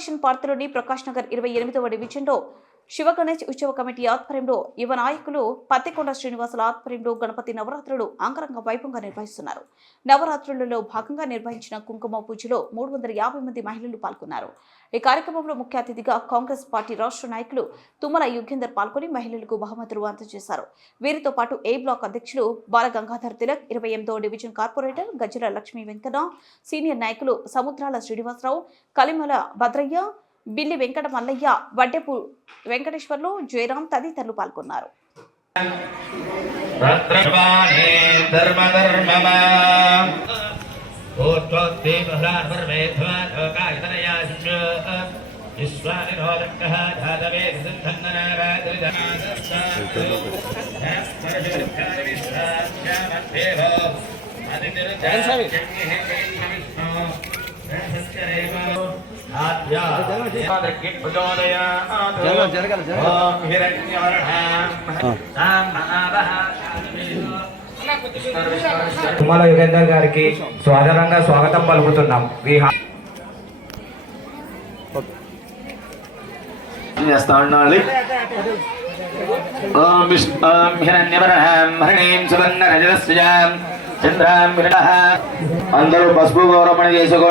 Corporation పార్టీలోని ప్రకాష్ నగర్ 28వ డివిజన్లో శివగణేష్ ఉత్సవ కమిటీ ఆధ్వర్యంలో యువ నాయకులు పత్తికొండ శ్రీనివాసుల ఆధ్వర్యంలో గణపతి నవరాత్రులు అంగరంగ వైభవంగా నిర్వహిస్తున్నారు. నవరాత్రులలో భాగంగా నిర్వహించిన కుంకుమ పూజలో 350 మంది మహిళలు పాల్గొన్నారు. ఈ కార్యక్రమంలో ముఖ్య అతిథిగా కాంగ్రెస్ పార్టీ రాష్ట్ర నాయకులు తుమ్మల యుగేందర్ పాల్గొని మహిళలకు బహుమతులు అందజేశారు. వీరితో పాటు ఏ బ్లాక్ అధ్యక్షులు బాలగంగాధర్ తిలక్, 28వ డివిజన్ కార్పొరేటర్ గజ్జల లక్ష్మీ వెంకన్న, సీనియర్ నాయకులు సముద్రాల శ్రీనివాసరావు, కలిమల భద్రయ్య, బిల్లి వెంకట మల్లయ్య, వడ్డెపు వెంకటేశ్వర్లు, జయరాం తదితరులు పాల్గొన్నారు. తుమ్మల యుగేందర్ గారికి స్వాగతంగా స్వాగతం పలుకుతున్నాం. అందరూ పసుపు గౌరవణ చేసుకో.